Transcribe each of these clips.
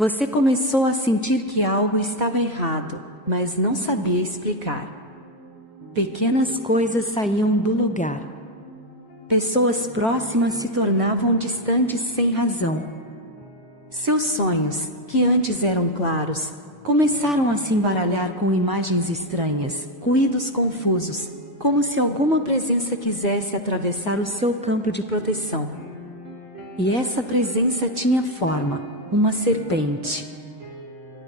Você começou a sentir que algo estava errado, mas não sabia explicar. Pequenas coisas saíam do lugar. Pessoas próximas se tornavam distantes sem razão. Seus sonhos, que antes eram claros, começaram a se embaralhar com imagens estranhas, ruídos confusos, como se alguma presença quisesse atravessar o seu campo de proteção. E essa presença tinha forma, uma serpente.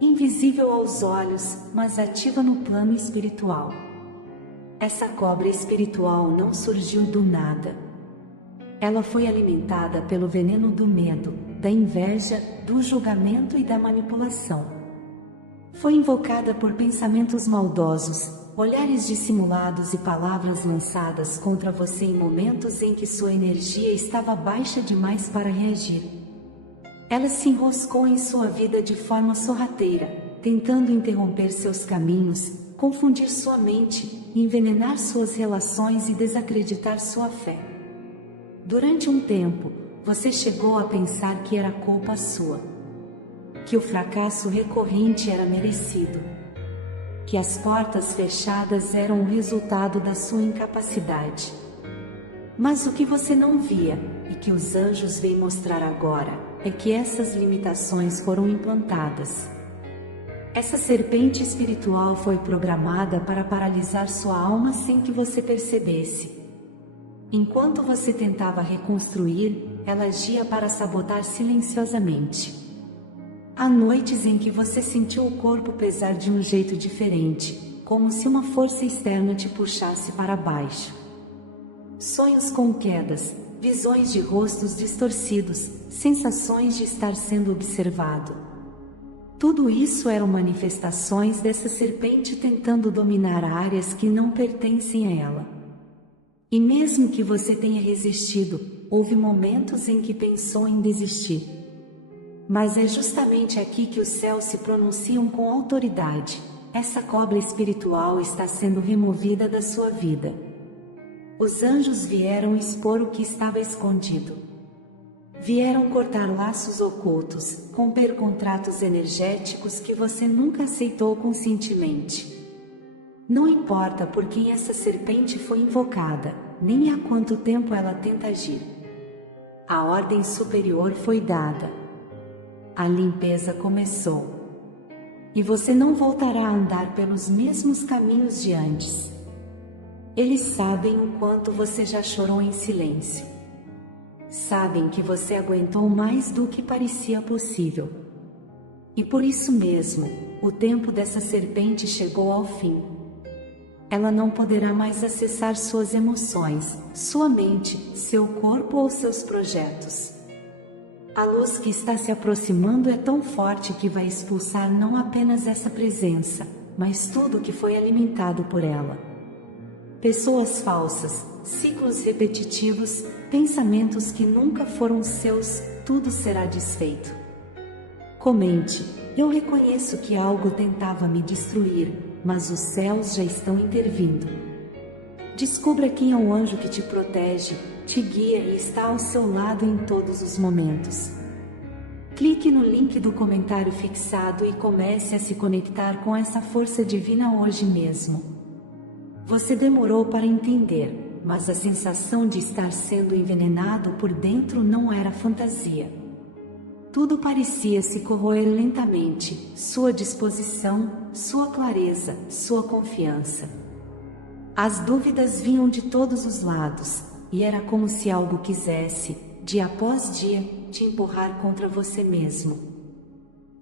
Invisível aos olhos, mas ativa no plano espiritual. Essa cobra espiritual não surgiu do nada. Ela foi alimentada pelo veneno do medo, da inveja, do julgamento e da manipulação. Foi invocada por pensamentos maldosos, olhares dissimulados e palavras lançadas contra você em momentos em que sua energia estava baixa demais para reagir. Ela se enroscou em sua vida de forma sorrateira, tentando interromper seus caminhos, confundir sua mente, envenenar suas relações e desacreditar sua fé. Durante um tempo, você chegou a pensar que era culpa sua, que o fracasso recorrente era merecido, que as portas fechadas eram o resultado da sua incapacidade. Mas o que você não via, e que os anjos vêm mostrar agora, é que essas limitações foram implantadas. Essa serpente espiritual foi programada para paralisar sua alma sem que você percebesse. Enquanto você tentava reconstruir, ela agia para sabotar silenciosamente. Há noites em que você sentiu o corpo pesar de um jeito diferente, como se uma força externa te puxasse para baixo. Sonhos com quedas, visões de rostos distorcidos, sensações de estar sendo observado. Tudo isso eram manifestações dessa serpente tentando dominar áreas que não pertencem a ela. E mesmo que você tenha resistido, houve momentos em que pensou em desistir. Mas é justamente aqui que os céus se pronunciam com autoridade. Essa cobra espiritual está sendo removida da sua vida. Os anjos vieram expor o que estava escondido. Vieram cortar laços ocultos, romper contratos energéticos que você nunca aceitou conscientemente. Não importa por quem essa serpente foi invocada, nem há quanto tempo ela tenta agir. A ordem superior foi dada. A limpeza começou. E você não voltará a andar pelos mesmos caminhos de antes. Eles sabem o quanto você já chorou em silêncio. Sabem que você aguentou mais do que parecia possível. E por isso mesmo, o tempo dessa serpente chegou ao fim. Ela não poderá mais acessar suas emoções, sua mente, seu corpo ou seus projetos. A luz que está se aproximando é tão forte que vai expulsar não apenas essa presença, mas tudo que foi alimentado por ela. Pessoas falsas, ciclos repetitivos, pensamentos que nunca foram seus, tudo será desfeito. Comente: eu reconheço que algo tentava me destruir, mas os céus já estão intervindo. Descubra quem é o anjo que te protege, te guia e está ao seu lado em todos os momentos. Clique no link do comentário fixado e comece a se conectar com essa força divina hoje mesmo. Você demorou para entender, mas a sensação de estar sendo envenenado por dentro não era fantasia. Tudo parecia se corroer lentamente, sua disposição, sua clareza, sua confiança. As dúvidas vinham de todos os lados, e era como se algo quisesse, dia após dia, te empurrar contra você mesmo.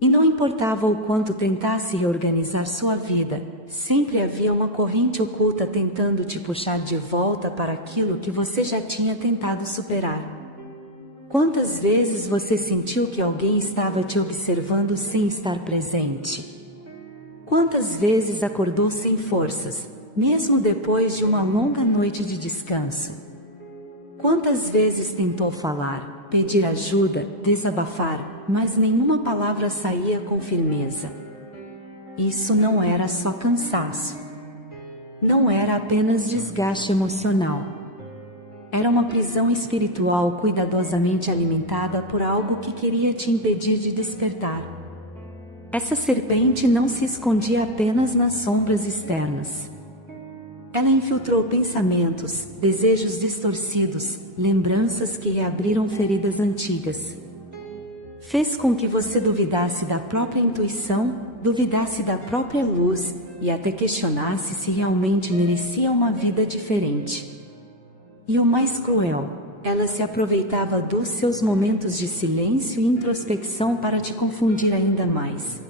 E não importava o quanto tentasse reorganizar sua vida, sempre havia uma corrente oculta tentando te puxar de volta para aquilo que você já tinha tentado superar. Quantas vezes você sentiu que alguém estava te observando sem estar presente? Quantas vezes acordou sem forças, mesmo depois de uma longa noite de descanso? Quantas vezes tentou falar, pedir ajuda, desabafar, mas nenhuma palavra saía com firmeza? Isso não era só cansaço. Não era apenas desgaste emocional. Era uma prisão espiritual cuidadosamente alimentada por algo que queria te impedir de despertar. Essa serpente não se escondia apenas nas sombras externas. Ela infiltrou pensamentos, desejos distorcidos, lembranças que reabriram feridas antigas. Fez com que você duvidasse da própria intuição, duvidasse da própria luz, e até questionasse se realmente merecia uma vida diferente. E o mais cruel, ela se aproveitava dos seus momentos de silêncio e introspecção para te confundir ainda mais.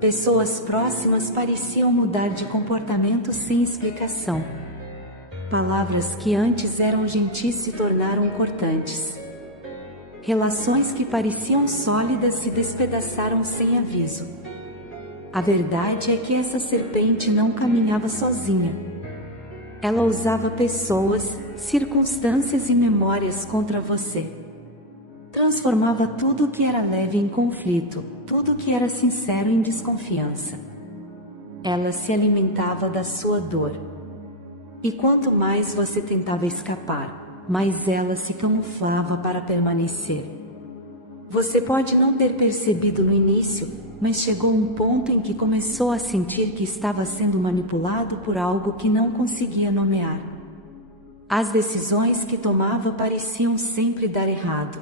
Pessoas próximas pareciam mudar de comportamento sem explicação. Palavras que antes eram gentis se tornaram cortantes. Relações que pareciam sólidas se despedaçaram sem aviso. A verdade é que essa serpente não caminhava sozinha. Ela usava pessoas, circunstâncias e memórias contra você. Transformava tudo que era leve em conflito, tudo que era sincero em desconfiança. Ela se alimentava da sua dor. E quanto mais você tentava escapar, mais ela se camuflava para permanecer. Você pode não ter percebido no início, mas chegou um ponto em que começou a sentir que estava sendo manipulado por algo que não conseguia nomear. As decisões que tomava pareciam sempre dar errado.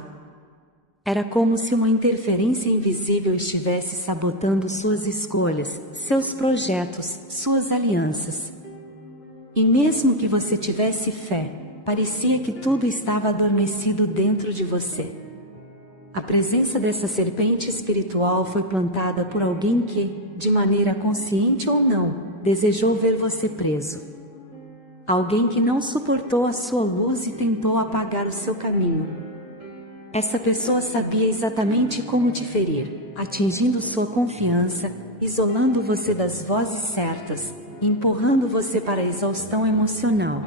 Era como se uma interferência invisível estivesse sabotando suas escolhas, seus projetos, suas alianças. E mesmo que você tivesse fé, parecia que tudo estava adormecido dentro de você. A presença dessa serpente espiritual foi plantada por alguém que, de maneira consciente ou não, desejou ver você preso. Alguém que não suportou a sua luz e tentou apagar o seu caminho. Essa pessoa sabia exatamente como te ferir, atingindo sua confiança, isolando você das vozes certas, empurrando você para a exaustão emocional.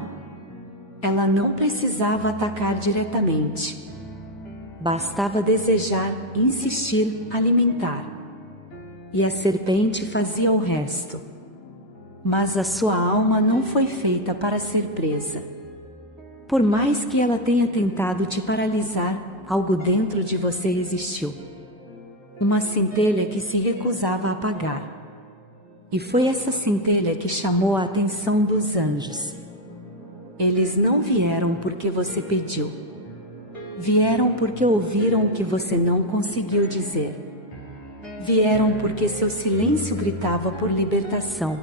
Ela não precisava atacar diretamente. Bastava desejar, insistir, alimentar. E a serpente fazia o resto. Mas a sua alma não foi feita para ser presa. Por mais que ela tenha tentado te paralisar, algo dentro de você resistiu. Uma centelha que se recusava a apagar. E foi essa centelha que chamou a atenção dos anjos. Eles não vieram porque você pediu. Vieram porque ouviram o que você não conseguiu dizer. Vieram porque seu silêncio gritava por libertação.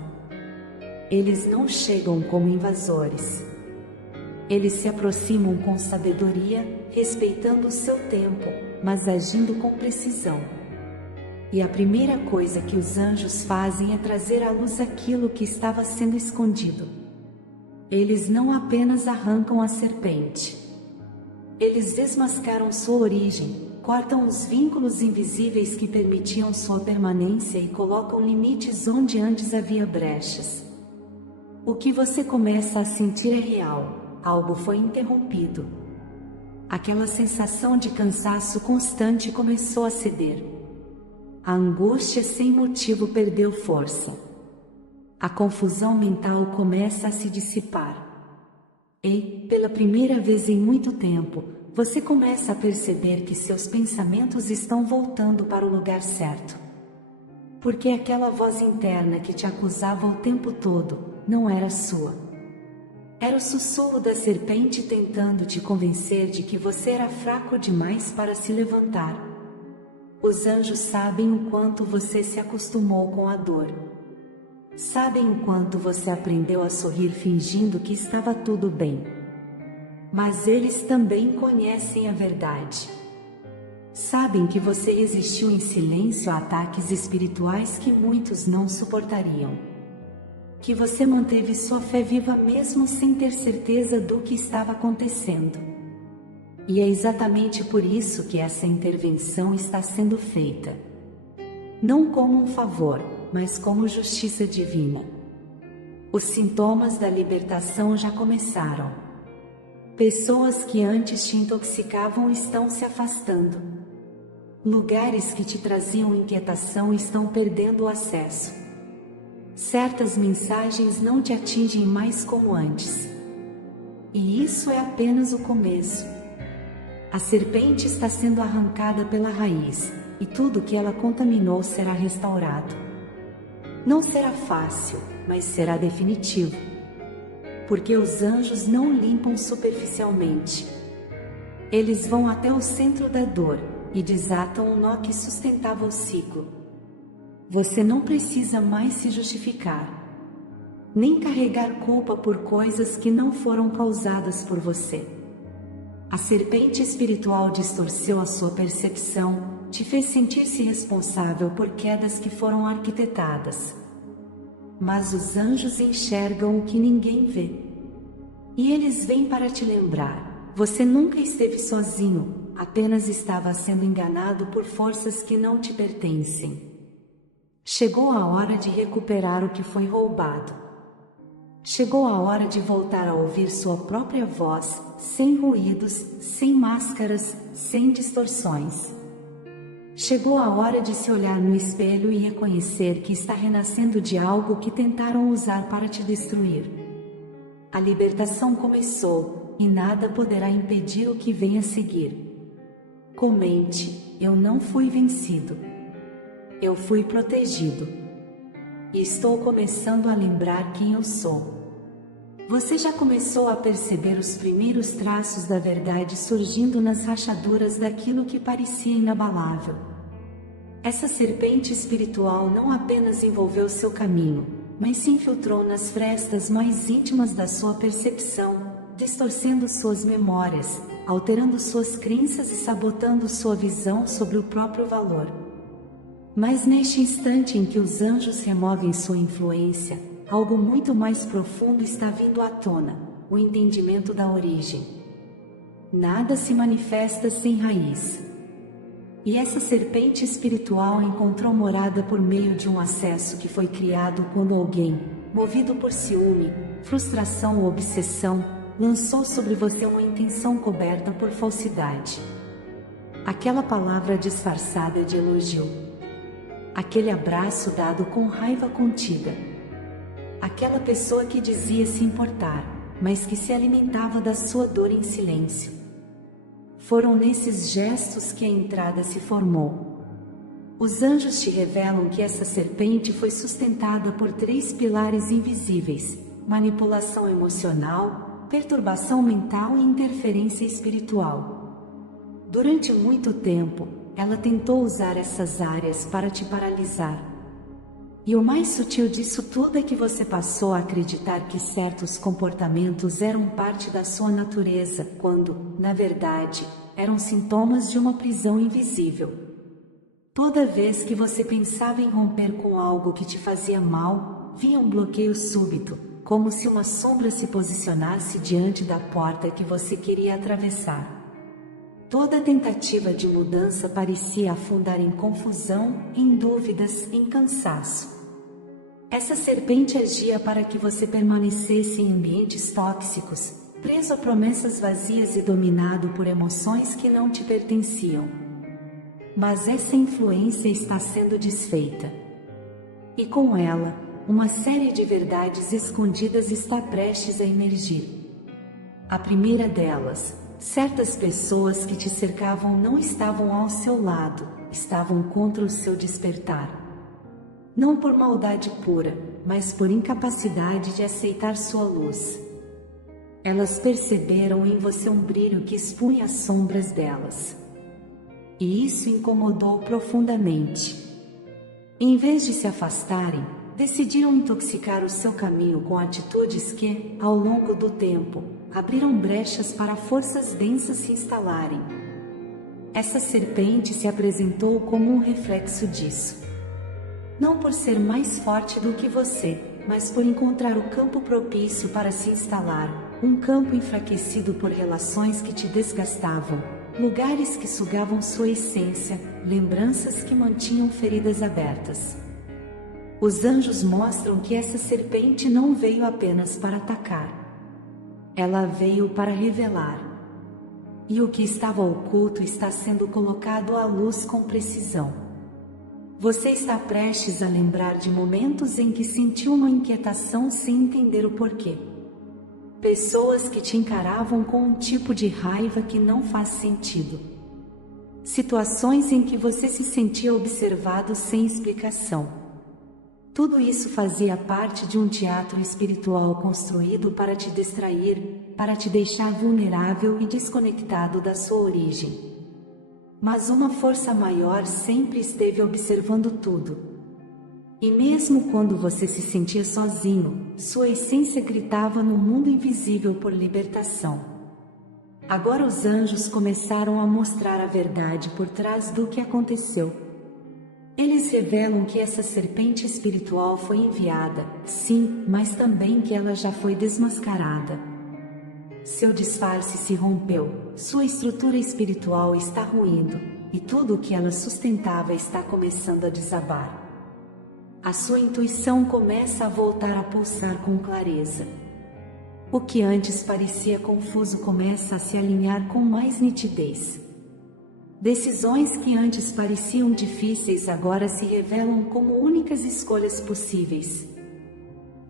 Eles não chegam como invasores. Eles se aproximam com sabedoria, respeitando o seu tempo, mas agindo com precisão. E a primeira coisa que os anjos fazem é trazer à luz aquilo que estava sendo escondido. Eles não apenas arrancam a serpente. Eles desmascaram sua origem, cortam os vínculos invisíveis que permitiam sua permanência e colocam limites onde antes havia brechas. O que você começa a sentir é real. Algo foi interrompido. Aquela sensação de cansaço constante começou a ceder. A angústia sem motivo perdeu força. A confusão mental começa a se dissipar. E, pela primeira vez em muito tempo, você começa a perceber que seus pensamentos estão voltando para o lugar certo. Porque aquela voz interna que te acusava o tempo todo, não era sua. Era o sussurro da serpente tentando te convencer de que você era fraco demais para se levantar. Os anjos sabem o quanto você se acostumou com a dor. Sabem o quanto você aprendeu a sorrir fingindo que estava tudo bem. Mas eles também conhecem a verdade. Sabem que você resistiu em silêncio a ataques espirituais que muitos não suportariam. Que você manteve sua fé viva mesmo sem ter certeza do que estava acontecendo. E é exatamente por isso que essa intervenção está sendo feita. Não como um favor, mas como justiça divina. Os sintomas da libertação já começaram. Pessoas que antes te intoxicavam estão se afastando. Lugares que te traziam inquietação estão perdendo o acesso. Certas mensagens não te atingem mais como antes. E isso é apenas o começo. A serpente está sendo arrancada pela raiz, e tudo que ela contaminou será restaurado. Não será fácil, mas será definitivo. Porque os anjos não limpam superficialmente. Eles vão até o centro da dor e desatam o nó que sustentava o ciclo. Você não precisa mais se justificar, nem carregar culpa por coisas que não foram causadas por você. A serpente espiritual distorceu a sua percepção, te fez sentir-se responsável por quedas que foram arquitetadas. Mas os anjos enxergam o que ninguém vê. E eles vêm para te lembrar: você nunca esteve sozinho, apenas estava sendo enganado por forças que não te pertencem. Chegou a hora de recuperar o que foi roubado. Chegou a hora de voltar a ouvir sua própria voz, sem ruídos, sem máscaras, sem distorções. Chegou a hora de se olhar no espelho e reconhecer que está renascendo de algo que tentaram usar para te destruir. A libertação começou, e nada poderá impedir o que vem a seguir. Comente: eu não fui vencido. Eu fui protegido. E estou começando a lembrar quem eu sou. Você já começou a perceber os primeiros traços da verdade surgindo nas rachaduras daquilo que parecia inabalável. Essa serpente espiritual não apenas envolveu seu caminho, mas se infiltrou nas frestas mais íntimas da sua percepção, distorcendo suas memórias, alterando suas crenças e sabotando sua visão sobre o próprio valor. Mas neste instante em que os anjos removem sua influência, algo muito mais profundo está vindo à tona: o entendimento da origem. Nada se manifesta sem raiz. E essa serpente espiritual encontrou morada por meio de um acesso que foi criado quando alguém, movido por ciúme, frustração ou obsessão, lançou sobre você uma intenção coberta por falsidade. Aquela palavra disfarçada de elogio. Aquele abraço dado com raiva contida. Aquela pessoa que dizia se importar, mas que se alimentava da sua dor em silêncio. Foram nesses gestos que a entrada se formou. Os anjos te revelam que essa serpente foi sustentada por 3 pilares invisíveis: manipulação emocional, perturbação mental e interferência espiritual. Durante muito tempo, ela tentou usar essas áreas para te paralisar. E o mais sutil disso tudo é que você passou a acreditar que certos comportamentos eram parte da sua natureza, quando, na verdade, eram sintomas de uma prisão invisível. Toda vez que você pensava em romper com algo que te fazia mal, vinha um bloqueio súbito, como se uma sombra se posicionasse diante da porta que você queria atravessar. Toda tentativa de mudança parecia afundar em confusão, em dúvidas, em cansaço. Essa serpente agia para que você permanecesse em ambientes tóxicos, preso a promessas vazias e dominado por emoções que não te pertenciam. Mas essa influência está sendo desfeita. E com ela, uma série de verdades escondidas está prestes a emergir. A primeira delas: certas pessoas que te cercavam não estavam ao seu lado, estavam contra o seu despertar. Não por maldade pura, mas por incapacidade de aceitar sua luz. Elas perceberam em você um brilho que expunha as sombras delas. E isso incomodou profundamente. Em vez de se afastarem, decidiram intoxicar o seu caminho com atitudes que, ao longo do tempo, abriram brechas para forças densas se instalarem. Essa serpente se apresentou como um reflexo disso. Não por ser mais forte do que você, mas por encontrar o campo propício para se instalar, um campo enfraquecido por relações que te desgastavam, lugares que sugavam sua essência, lembranças que mantinham feridas abertas. Os anjos mostram que essa serpente não veio apenas para atacar. Ela veio para revelar. E o que estava oculto está sendo colocado à luz com precisão. Você está prestes a lembrar de momentos em que sentiu uma inquietação sem entender o porquê. Pessoas que te encaravam com um tipo de raiva que não faz sentido. situações em que você se sentia observado sem explicação. Tudo isso fazia parte de um teatro espiritual construído para te distrair, para te deixar vulnerável e desconectado da sua origem. Mas uma força maior sempre esteve observando tudo. E mesmo quando você se sentia sozinho, sua essência gritava no mundo invisível por libertação. Agora os anjos começaram a mostrar a verdade por trás do que aconteceu. Eles revelam que essa serpente espiritual foi enviada, sim, mas também que ela já foi desmascarada. Seu disfarce se rompeu, sua estrutura espiritual está ruindo, e tudo o que ela sustentava está começando a desabar. A sua intuição começa a voltar a pulsar com clareza. O que antes parecia confuso começa a se alinhar com mais nitidez. Decisões que antes pareciam difíceis agora se revelam como únicas escolhas possíveis.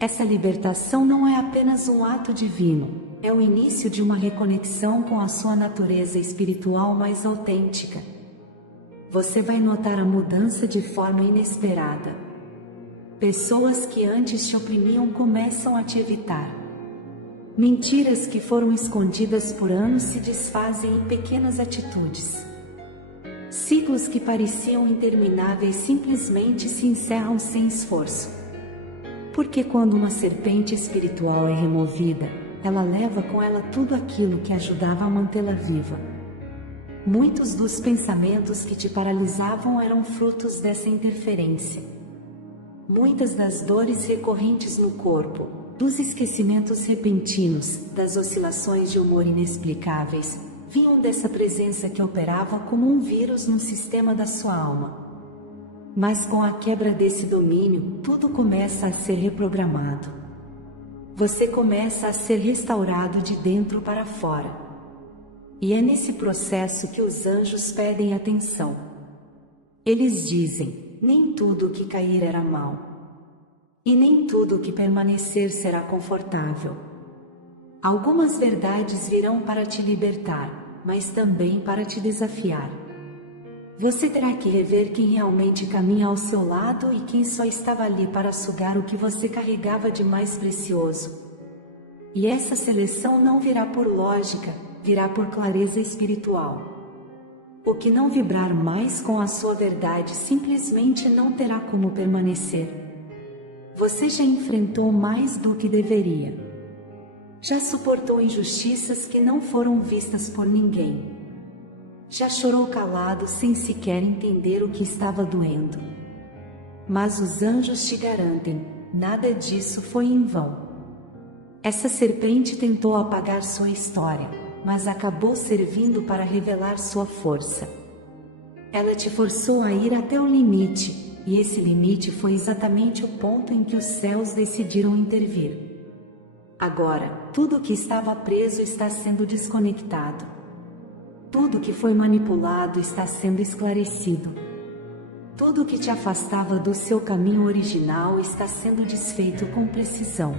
Essa libertação não é apenas um ato divino, é o início de uma reconexão com a sua natureza espiritual mais autêntica. Você vai notar a mudança de forma inesperada. Pessoas que antes te oprimiam começam a te evitar. Mentiras que foram escondidas por anos se desfazem em pequenas atitudes. Ciclos que pareciam intermináveis simplesmente se encerram sem esforço. Porque quando uma serpente espiritual é removida, ela leva com ela tudo aquilo que ajudava a mantê-la viva. Muitos dos pensamentos que te paralisavam eram frutos dessa interferência. Muitas das dores recorrentes no corpo, dos esquecimentos repentinos, das oscilações de humor inexplicáveis, vinham dessa presença que operava como um vírus no sistema da sua alma. Mas com a quebra desse domínio, tudo começa a ser reprogramado. Você começa a ser restaurado de dentro para fora. E é nesse processo que os anjos pedem atenção. Eles dizem: nem tudo o que cair era mal. E nem tudo o que permanecer será confortável. Algumas verdades virão para te libertar, mas também para te desafiar. Você terá que rever quem realmente caminha ao seu lado e quem só estava ali para sugar o que você carregava de mais precioso. E essa seleção não virá por lógica, virá por clareza espiritual. O que não vibrar mais com a sua verdade simplesmente não terá como permanecer. Você já enfrentou mais do que deveria. Já suportou injustiças que não foram vistas por ninguém. Já chorou calado sem sequer entender o que estava doendo. Mas os anjos te garantem, nada disso foi em vão. Essa serpente tentou apagar sua história, mas acabou servindo para revelar sua força. Ela te forçou a ir até o limite, e esse limite foi exatamente o ponto em que os céus decidiram intervir. Agora, tudo que estava preso está sendo desconectado. Tudo que foi manipulado está sendo esclarecido. Tudo que te afastava do seu caminho original está sendo desfeito com precisão.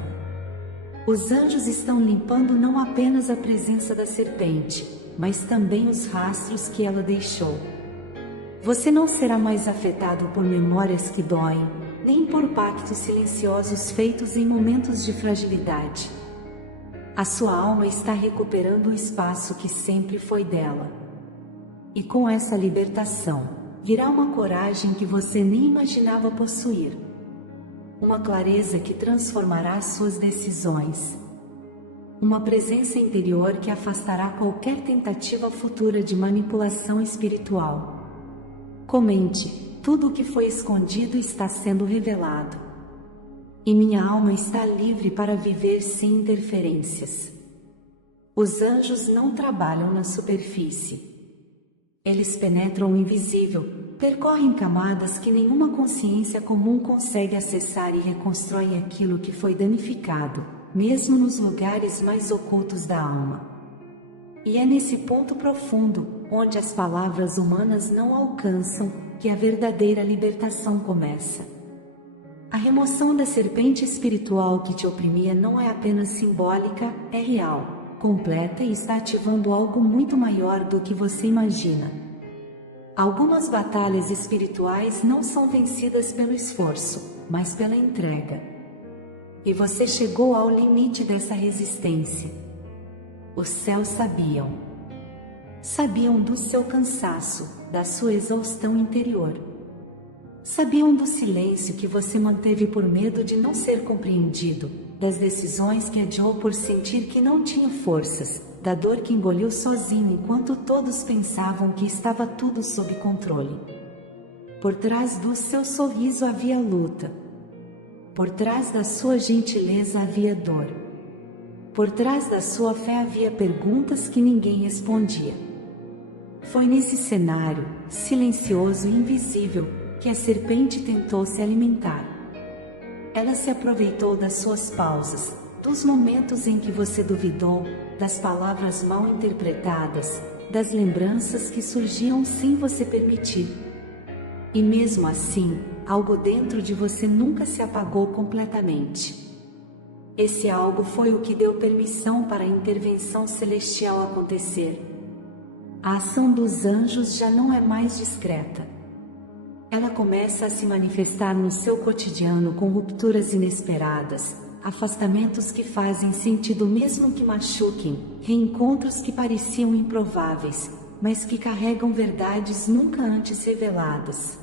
Os anjos estão limpando não apenas a presença da serpente, mas também os rastros que ela deixou. Você não será mais afetado por memórias que doem, nem por pactos silenciosos feitos em momentos de fragilidade. A sua alma está recuperando o espaço que sempre foi dela. E com essa libertação, virá uma coragem que você nem imaginava possuir. Uma clareza que transformará suas decisões. Uma presença interior que afastará qualquer tentativa futura de manipulação espiritual. Comente, tudo o que foi escondido está sendo revelado. E minha alma está livre para viver sem interferências. Os anjos não trabalham na superfície. Eles penetram o invisível, percorrem camadas que nenhuma consciência comum consegue acessar e reconstroem aquilo que foi danificado, mesmo nos lugares mais ocultos da alma. E é nesse ponto profundo, onde as palavras humanas não alcançam, que a verdadeira libertação começa. A remoção da serpente espiritual que te oprimia não é apenas simbólica, é real, completa e está ativando algo muito maior do que você imagina. Algumas batalhas espirituais não são vencidas pelo esforço, mas pela entrega. E você chegou ao limite dessa resistência. Os céus sabiam. Sabiam do seu cansaço, da sua exaustão interior. Sabiam do silêncio que você manteve por medo de não ser compreendido, das decisões que adiou por sentir que não tinha forças, da dor que engoliu sozinho enquanto todos pensavam que estava tudo sob controle. Por trás do seu sorriso havia luta. Por trás da sua gentileza havia dor. Por trás da sua fé havia perguntas que ninguém respondia. Foi nesse cenário, silencioso e invisível, que a serpente tentou se alimentar. Ela se aproveitou das suas pausas, dos momentos em que você duvidou, das palavras mal interpretadas, das lembranças que surgiam sem você permitir. E mesmo assim, algo dentro de você nunca se apagou completamente. Esse algo foi o que deu permissão para a intervenção celestial acontecer. A ação dos anjos já não é mais discreta. Ela começa a se manifestar no seu cotidiano com rupturas inesperadas, afastamentos que fazem sentido mesmo que machuquem, reencontros que pareciam improváveis, mas que carregam verdades nunca antes reveladas.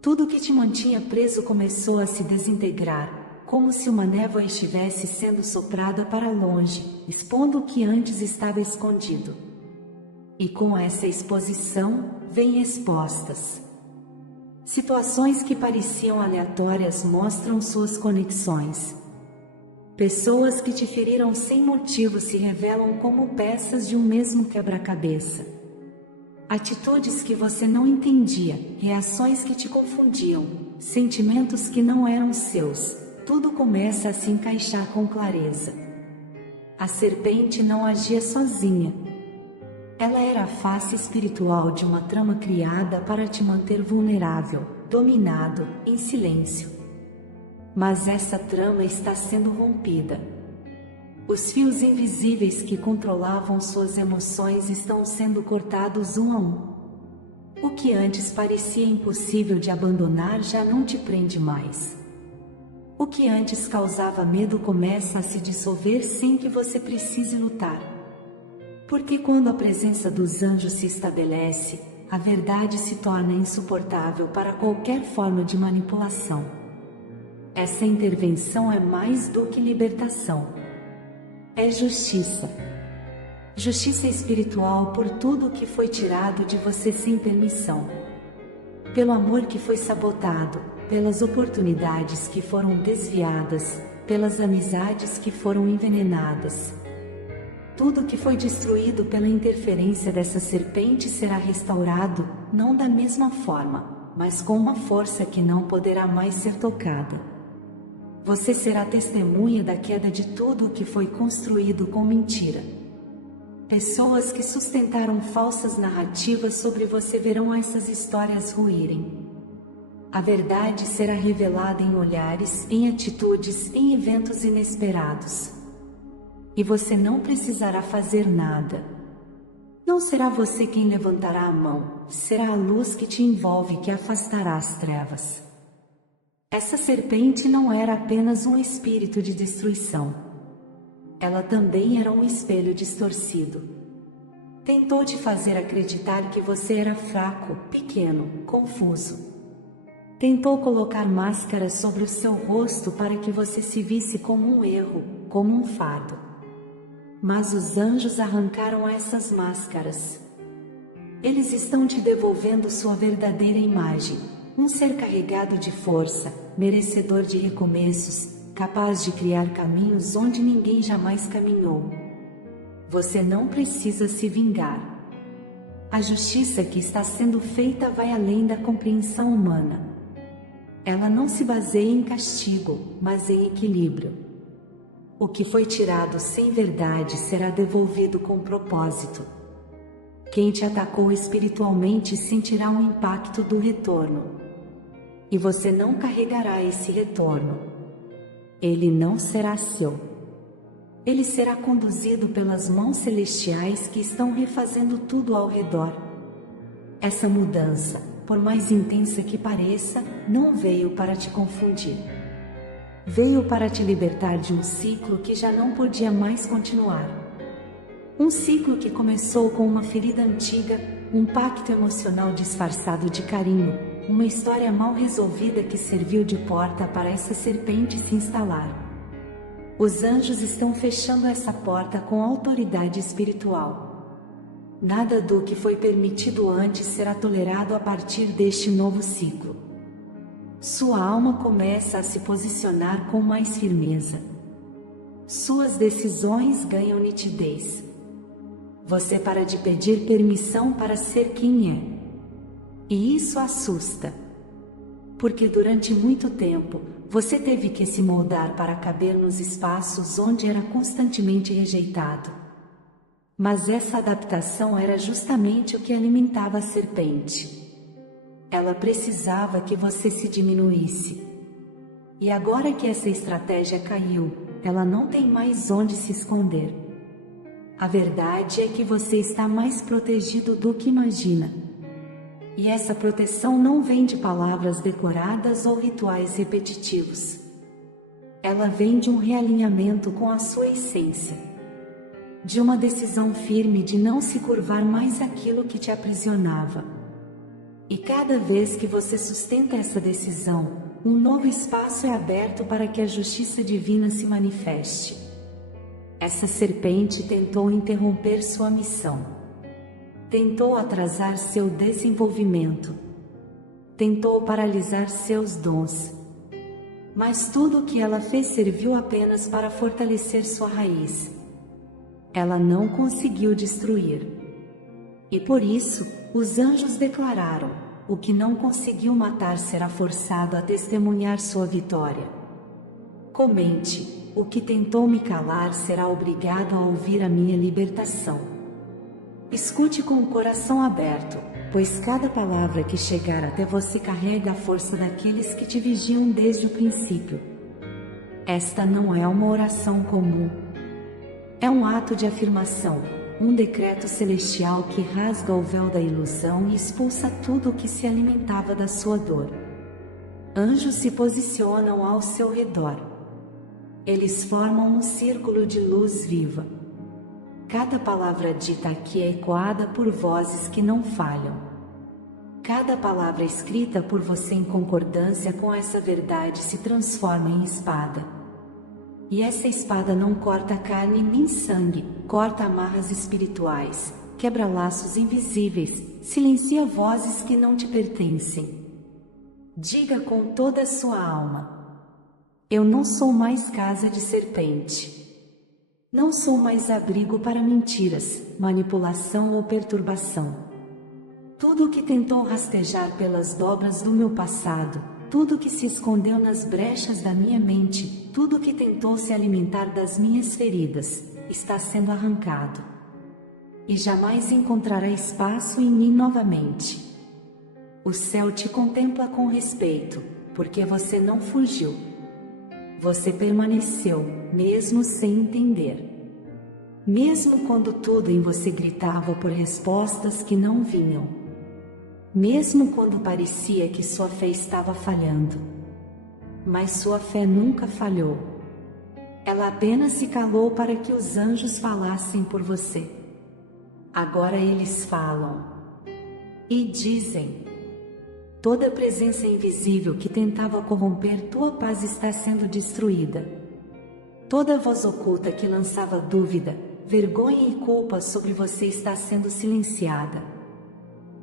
Tudo que te mantinha preso começou a se desintegrar, como se uma névoa estivesse sendo soprada para longe, expondo o que antes estava escondido. E com essa exposição, vêm respostas. Situações que pareciam aleatórias mostram suas conexões. Pessoas que te feriram sem motivo se revelam como peças de um mesmo quebra-cabeça. Atitudes que você não entendia, reações que te confundiam, sentimentos que não eram seus, tudo começa a se encaixar com clareza. A serpente não agia sozinha. Ela era a face espiritual de uma trama criada para te manter vulnerável, dominado, em silêncio. Mas essa trama está sendo rompida. Os fios invisíveis que controlavam suas emoções estão sendo cortados um a um. O que antes parecia impossível de abandonar já não te prende mais. O que antes causava medo começa a se dissolver sem que você precise lutar. Porque quando a presença dos anjos se estabelece, a verdade se torna insuportável para qualquer forma de manipulação. Essa intervenção é mais do que libertação. É justiça. Justiça espiritual por tudo que foi tirado de você sem permissão. Pelo amor que foi sabotado, pelas oportunidades que foram desviadas, pelas amizades que foram envenenadas. Tudo que foi destruído pela interferência dessa serpente será restaurado, não da mesma forma, mas com uma força que não poderá mais ser tocada. Você será testemunha da queda de tudo o que foi construído com mentira. Pessoas que sustentaram falsas narrativas sobre você verão essas histórias ruírem. A verdade será revelada em olhares, em atitudes, em eventos inesperados. E você não precisará fazer nada. Não será você quem levantará a mão, será a luz que te envolve que afastará as trevas. Essa serpente não era apenas um espírito de destruição. Ela também era um espelho distorcido. Tentou te fazer acreditar que você era fraco, pequeno, confuso. Tentou colocar máscaras sobre o seu rosto para que você se visse como um erro, como um fardo. Mas os anjos arrancaram essas máscaras. Eles estão te devolvendo sua verdadeira imagem, um ser carregado de força, merecedor de recomeços, capaz de criar caminhos onde ninguém jamais caminhou. Você não precisa se vingar. A justiça que está sendo feita vai além da compreensão humana. Ela não se baseia em castigo, mas em equilíbrio. O que foi tirado sem verdade será devolvido com propósito. Quem te atacou espiritualmente sentirá o impacto do retorno. E você não carregará esse retorno. Ele não será seu. Ele será conduzido pelas mãos celestiais que estão refazendo tudo ao redor. Essa mudança, por mais intensa que pareça, não veio para te confundir. Veio para te libertar de um ciclo que já não podia mais continuar. Um ciclo que começou com uma ferida antiga, um pacto emocional disfarçado de carinho, uma história mal resolvida que serviu de porta para essa serpente se instalar. Os anjos estão fechando essa porta com autoridade espiritual. Nada do que foi permitido antes será tolerado a partir deste novo ciclo. Sua alma começa a se posicionar com mais firmeza. Suas decisões ganham nitidez. Você para de pedir permissão para ser quem é. E isso assusta. Porque durante muito tempo, você teve que se moldar para caber nos espaços onde era constantemente rejeitado. Mas essa adaptação era justamente o que alimentava a serpente. Ela precisava que você se diminuísse. E agora que essa estratégia caiu, ela não tem mais onde se esconder. A verdade é que você está mais protegido do que imagina. E essa proteção não vem de palavras decoradas ou rituais repetitivos. Ela vem de um realinhamento com a sua essência. De uma decisão firme de não se curvar mais àquilo que te aprisionava. E cada vez que você sustenta essa decisão, um novo espaço é aberto para que a justiça divina se manifeste. Essa serpente tentou interromper sua missão. Tentou atrasar seu desenvolvimento. Tentou paralisar seus dons. Mas tudo o que ela fez serviu apenas para fortalecer sua raiz. Ela não conseguiu destruir. E por isso, os anjos declararam: o que não conseguiu matar será forçado a testemunhar sua vitória. Comente: o que tentou me calar será obrigado a ouvir a minha libertação. Escute com o coração aberto, pois cada palavra que chegar até você carrega a força daqueles que te vigiam desde o princípio. Esta não é uma oração comum. É um ato de afirmação, um decreto celestial que rasga o véu da ilusão e expulsa tudo o que se alimentava da sua dor. Anjos se posicionam ao seu redor. Eles formam um círculo de luz viva. Cada palavra dita aqui é ecoada por vozes que não falham. Cada palavra escrita por você em concordância com essa verdade se transforma em espada. E essa espada não corta carne nem sangue, corta amarras espirituais, quebra laços invisíveis, silencia vozes que não te pertencem. Diga com toda a sua alma: eu não sou mais casa de serpente. Não sou mais abrigo para mentiras, manipulação ou perturbação. Tudo o que tentou rastejar pelas dobras do meu passado, tudo que se escondeu nas brechas da minha mente, tudo que tentou se alimentar das minhas feridas, está sendo arrancado. E jamais encontrará espaço em mim novamente. O céu te contempla com respeito, porque você não fugiu. Você permaneceu, mesmo sem entender. Mesmo quando tudo em você gritava por respostas que não vinham. Mesmo quando parecia que sua fé estava falhando. Mas sua fé nunca falhou. Ela apenas se calou para que os anjos falassem por você. Agora eles falam. E dizem: toda presença invisível que tentava corromper tua paz está sendo destruída. Toda voz oculta que lançava dúvida, vergonha e culpa sobre você está sendo silenciada.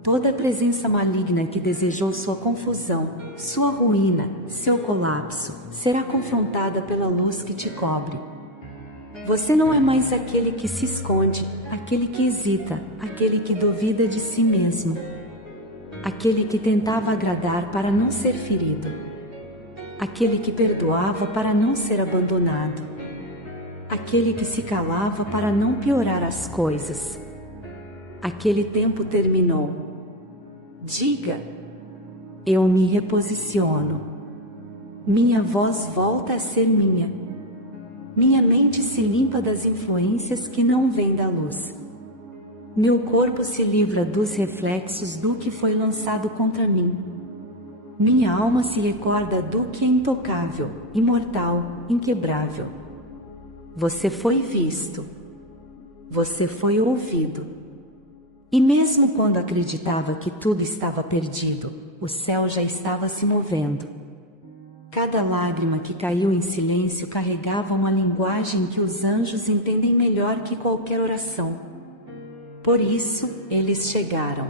Toda presença maligna que desejou sua confusão, sua ruína, seu colapso, será confrontada pela luz que te cobre. Você não é mais aquele que se esconde, aquele que hesita, aquele que duvida de si mesmo. Aquele que tentava agradar para não ser ferido. Aquele que perdoava para não ser abandonado. Aquele que se calava para não piorar as coisas. Aquele tempo terminou. Diga: eu me reposiciono. Minha voz volta a ser minha. Minha mente se limpa das influências que não vêm da luz. Meu corpo se livra dos reflexos do que foi lançado contra mim. Minha alma se recorda do que é intocável, imortal, inquebrável. Você foi visto. Você foi ouvido. E mesmo quando acreditava que tudo estava perdido, o céu já estava se movendo. Cada lágrima que caiu em silêncio carregava uma linguagem que os anjos entendem melhor que qualquer oração. Por isso, eles chegaram.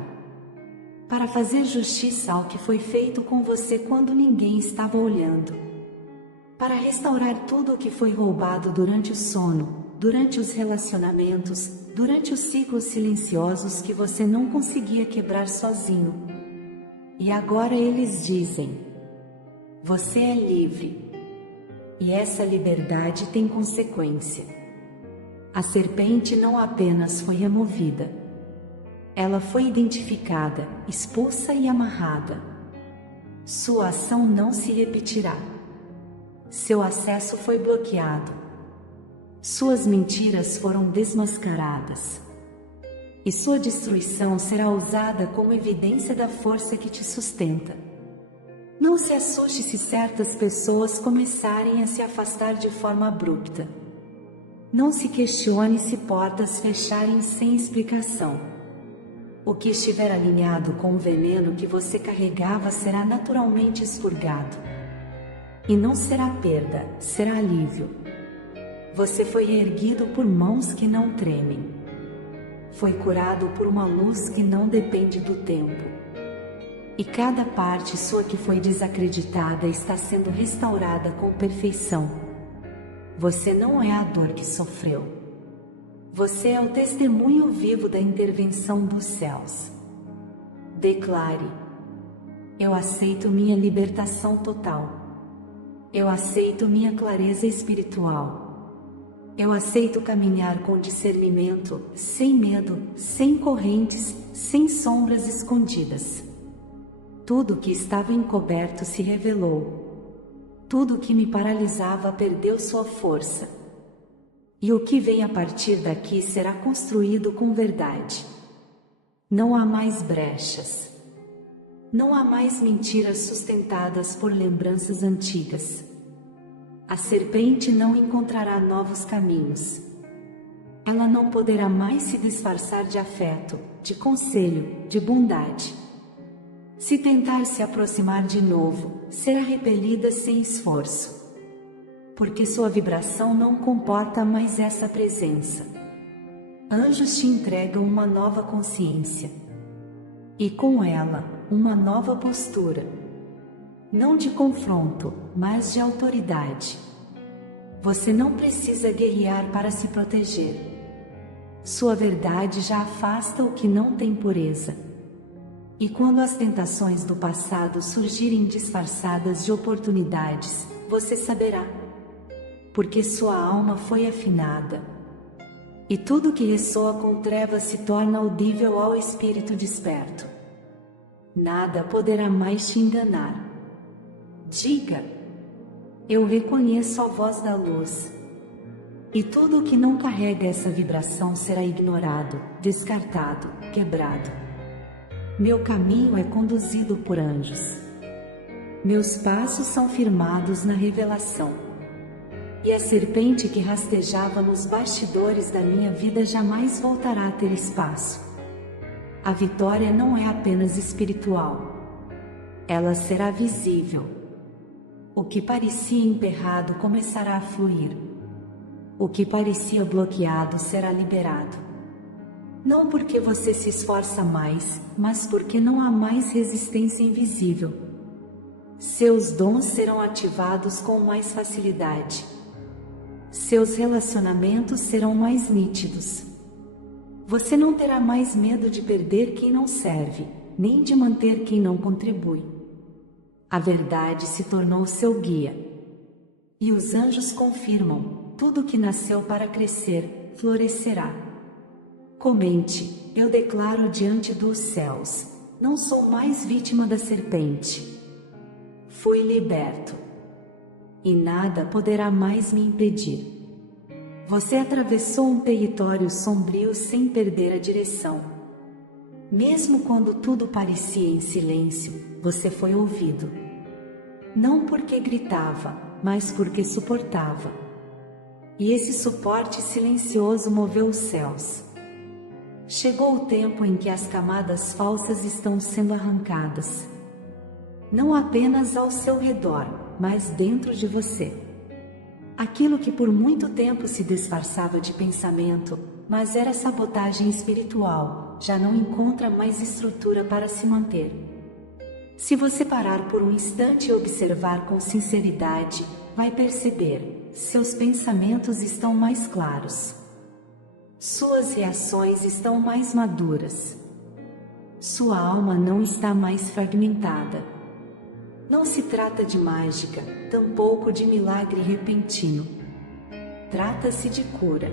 Para fazer justiça ao que foi feito com você quando ninguém estava olhando. Para restaurar tudo o que foi roubado durante o sono, durante os relacionamentos, durante os ciclos silenciosos que você não conseguia quebrar sozinho. E agora eles dizem: você é livre. E essa liberdade tem consequência. A serpente não apenas foi removida. Ela foi identificada, expulsa e amarrada. Sua ação não se repetirá. Seu acesso foi bloqueado. Suas mentiras foram desmascaradas. E sua destruição será usada como evidência da força que te sustenta. Não se assuste se certas pessoas começarem a se afastar de forma abrupta. Não se questione se portas fecharem sem explicação. O que estiver alinhado com o veneno que você carregava será naturalmente expurgado. E não será perda, será alívio. Você foi erguido por mãos que não tremem. Foi curado por uma luz que não depende do tempo. E cada parte sua que foi desacreditada está sendo restaurada com perfeição. Você não é a dor que sofreu. Você é o testemunho vivo da intervenção dos céus. Declare: eu aceito minha libertação total. Eu aceito minha clareza espiritual. Eu aceito caminhar com discernimento, sem medo, sem correntes, sem sombras escondidas. Tudo que estava encoberto se revelou. Tudo que me paralisava perdeu sua força. E o que vem a partir daqui será construído com verdade. Não há mais brechas. Não há mais mentiras sustentadas por lembranças antigas. A serpente não encontrará novos caminhos. Ela não poderá mais se disfarçar de afeto, de conselho, de bondade. Se tentar se aproximar de novo, será repelida sem esforço. Porque sua vibração não comporta mais essa presença. Anjos te entregam uma nova consciência. E com ela, uma nova postura. Não de confronto, mas de autoridade. Você não precisa guerrear para se proteger. Sua verdade já afasta o que não tem pureza. E quando as tentações do passado surgirem disfarçadas de oportunidades, você saberá. Porque sua alma foi afinada. E tudo que ressoa com trevas se torna audível ao espírito desperto. Nada poderá mais te enganar. Diga: eu reconheço a voz da luz. E tudo o que não carrega essa vibração será ignorado, descartado, quebrado. Meu caminho é conduzido por anjos. Meus passos são firmados na revelação. E a serpente que rastejava nos bastidores da minha vida jamais voltará a ter espaço. A vitória não é apenas espiritual. Ela será visível. O que parecia emperrado começará a fluir. O que parecia bloqueado será liberado. Não porque você se esforça mais, mas porque não há mais resistência invisível. Seus dons serão ativados com mais facilidade. Seus relacionamentos serão mais nítidos. Você não terá mais medo de perder quem não serve, nem de manter quem não contribui. A verdade se tornou seu guia. E os anjos confirmam: tudo que nasceu para crescer, florescerá. Comente: eu declaro diante dos céus: não sou mais vítima da serpente. Fui liberto. E nada poderá mais me impedir. Você atravessou um território sombrio sem perder a direção. Mesmo quando tudo parecia em silêncio, você foi ouvido. Não porque gritava, mas porque suportava. E esse suporte silencioso moveu os céus. Chegou o tempo em que as camadas falsas estão sendo arrancadas. Não apenas ao seu redor, mas dentro de você. Aquilo que por muito tempo se disfarçava de pensamento, mas era sabotagem espiritual, já não encontra mais estrutura para se manter. Se você parar por um instante e observar com sinceridade, vai perceber, seus pensamentos estão mais claros. Suas reações estão mais maduras. Sua alma não está mais fragmentada. Não se trata de mágica, tampouco de milagre repentino. Trata-se de cura.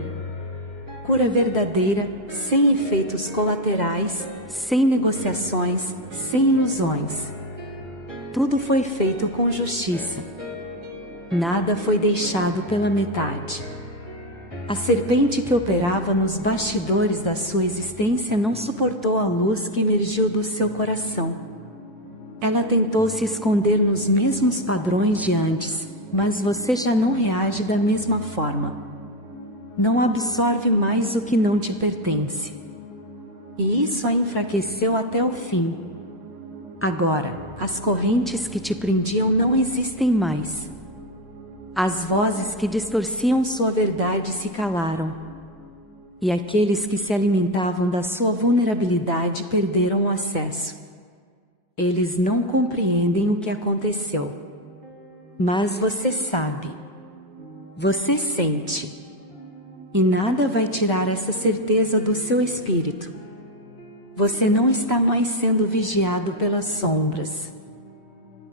Cura verdadeira, sem efeitos colaterais, sem negociações, sem ilusões. Tudo foi feito com justiça. Nada foi deixado pela metade. A serpente que operava nos bastidores da sua existência não suportou a luz que emergiu do seu coração. Ela tentou se esconder nos mesmos padrões de antes, mas você já não reage da mesma forma. Não absorve mais o que não te pertence. E isso a enfraqueceu até o fim. Agora, as correntes que te prendiam não existem mais. As vozes que distorciam sua verdade se calaram. E aqueles que se alimentavam da sua vulnerabilidade perderam o acesso. Eles não compreendem o que aconteceu. Mas você sabe. Você sente. E nada vai tirar essa certeza do seu espírito. Você não está mais sendo vigiado pelas sombras.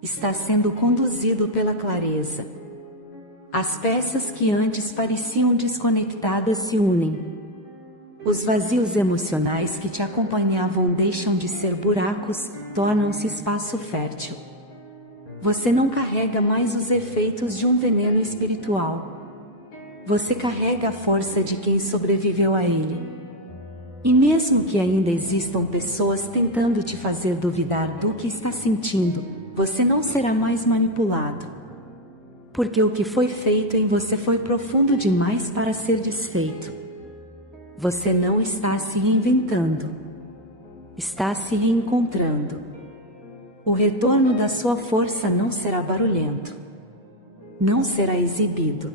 Está sendo conduzido pela clareza. As peças que antes pareciam desconectadas se unem. Os vazios emocionais que te acompanhavam deixam de ser buracos, tornam-se espaço fértil. Você não carrega mais os efeitos de um veneno espiritual. Você carrega a força de quem sobreviveu a ele. E mesmo que ainda existam pessoas tentando te fazer duvidar do que está sentindo, você não será mais manipulado. Porque o que foi feito em você foi profundo demais para ser desfeito. Você não está se reinventando. Está se reencontrando. O retorno da sua força não será barulhento. Não será exibido.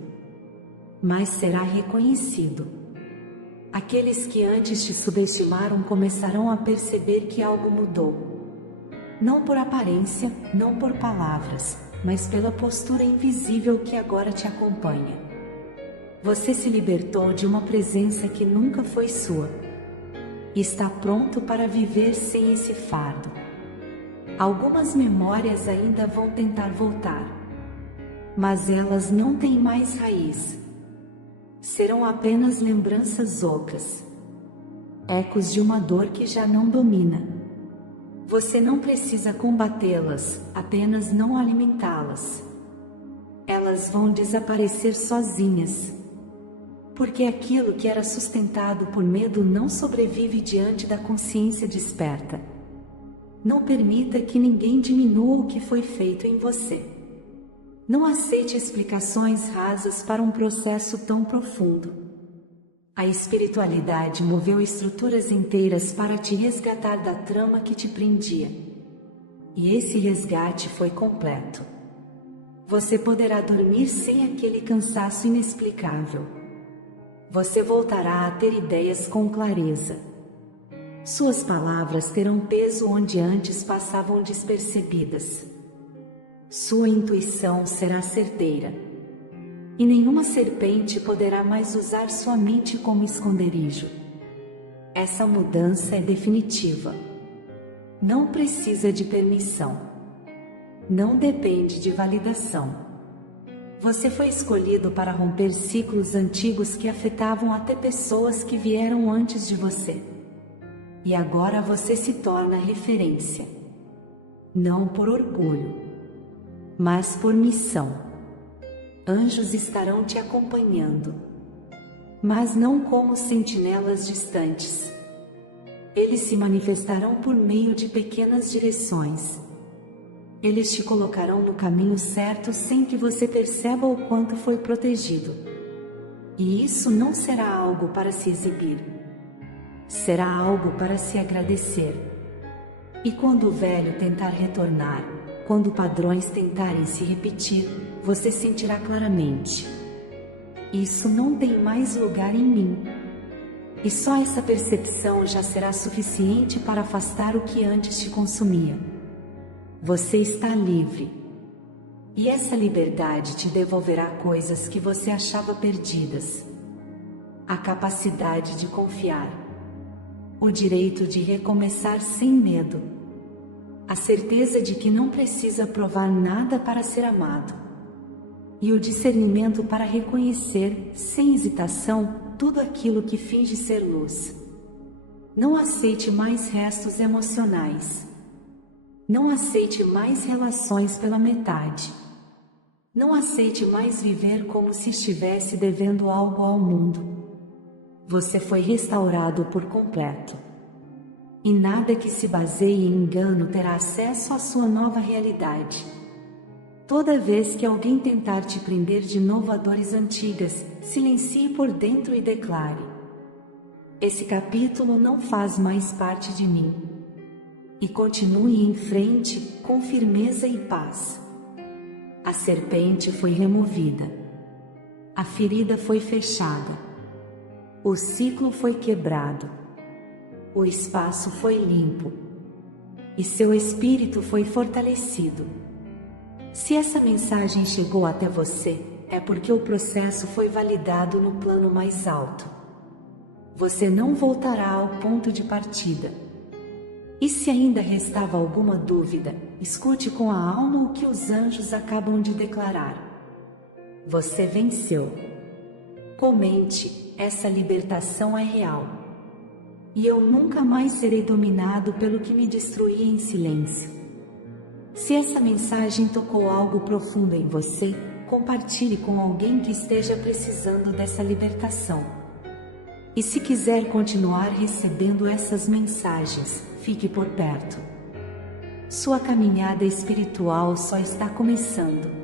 Mas será reconhecido. Aqueles que antes te subestimaram começarão a perceber que algo mudou. Não por aparência, não por palavras, mas pela postura invisível que agora te acompanha. Você se libertou de uma presença que nunca foi sua. E está pronto para viver sem esse fardo. Algumas memórias ainda vão tentar voltar. Mas elas não têm mais raiz. Serão apenas lembranças ocas. Ecos de uma dor que já não domina. Você não precisa combatê-las, apenas não alimentá-las. Elas vão desaparecer sozinhas. Porque aquilo que era sustentado por medo não sobrevive diante da consciência desperta. Não permita que ninguém diminua o que foi feito em você. Não aceite explicações rasas para um processo tão profundo. A espiritualidade moveu estruturas inteiras para te resgatar da trama que te prendia. E esse resgate foi completo. Você poderá dormir sem aquele cansaço inexplicável. Você voltará a ter ideias com clareza. Suas palavras terão peso onde antes passavam despercebidas. Sua intuição será certeira. E nenhuma serpente poderá mais usar sua mente como esconderijo. Essa mudança é definitiva. Não precisa de permissão. Não depende de validação. Você foi escolhido para romper ciclos antigos que afetavam até pessoas que vieram antes de você. E agora você se torna referência. Não por orgulho, mas por missão. Anjos estarão te acompanhando. mas não como sentinelas distantes. Eles se manifestarão por meio de pequenas direções. Eles te colocarão no caminho certo sem que você perceba o quanto foi protegido. E isso não será algo para se exibir. Será algo para se agradecer. E quando o velho tentar retornar, quando padrões tentarem se repetir, você sentirá claramente: isso não tem mais lugar em mim. E só essa percepção já será suficiente para afastar o que antes te consumia. Você está livre. E essa liberdade te devolverá coisas que você achava perdidas. A capacidade de confiar. O direito de recomeçar sem medo. A certeza de que não precisa provar nada para ser amado. E o discernimento para reconhecer, sem hesitação, tudo aquilo que finge ser luz. Não aceite mais restos emocionais. Não aceite mais relações pela metade. Não aceite mais viver como se estivesse devendo algo ao mundo. Você foi restaurado por completo. E nada que se baseie em engano terá acesso à sua nova realidade. Toda vez que alguém tentar te prender de novo a dores antigas, silencie por dentro e declare: esse capítulo não faz mais parte de mim. E continue em frente, com firmeza e paz. A serpente foi removida. A ferida foi fechada. O ciclo foi quebrado. O espaço foi limpo. E seu espírito foi fortalecido. Se essa mensagem chegou até você, é porque o processo foi validado no plano mais alto. Você não voltará ao ponto de partida. E se ainda restava alguma dúvida, escute com a alma o que os anjos acabam de declarar. Você venceu. Comente: essa libertação é real. E eu nunca mais serei dominado pelo que me destruía em silêncio. Se essa mensagem tocou algo profundo em você, compartilhe com alguém que esteja precisando dessa libertação. E se quiser continuar recebendo essas mensagens, fique por perto. Sua caminhada espiritual só está começando.